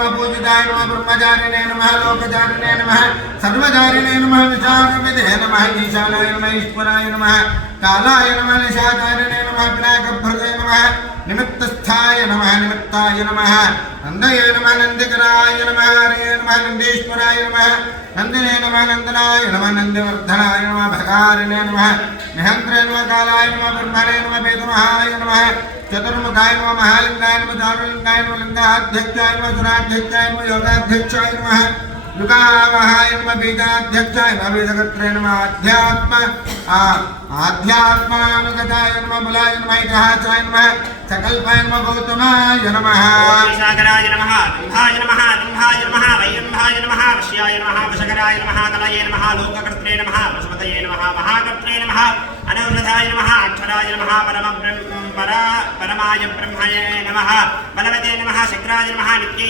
परमपूजिताय नमः ब्रह्मचारिणे नमः लोकचारिणे नमः सर्वचारिणे नमः विचारविदे नमः ईशानाय नमः ईश्वराय नमः कालाय नमः निशाचारिणे नमः विनायकभृते नमः निमित्तस्थाय नमः निमित्ताय नमः नन्दये नमः नन्दिकराय नमः हरये नमः नन्दीश्वराय नमः नन्दिने नमः नन्दनाय नमः नन्दिवर्धनाय नमः भगारिणे नमः निहन्त्रे नमः कालाय नमः ब्रह्मणे नमः वेदमहाय नमः चतुर्मुखाय नमः महालिंगाय नमः चारुलिंगाय नमः लिंगाध्यक्षाय नमः सुराध्यक्षाय नमः योगाध्यक्षाय नमः युगावहाय नमः बीजाध्यक्षाय नमः बीजकर्त्रे नमः आध्यात्मानुगताय नमः बलाय नमः इतिहासाय नमः सकल्पाय नमः गौतमाय नमः सागराय नमः ब्रह्माय नमः ब्रह्माय नमः वैरम्भाय नमः वश्याय नमः वशकराय नमः कलये नमः लोककर्त्रे नमः वसुमतये नमः महाकर्त्रे नमः अनवरताय नमः अक्षराय नमः परमाय ब्रह्मणे नमः बलवते नमः शक्राय नमः नित्यै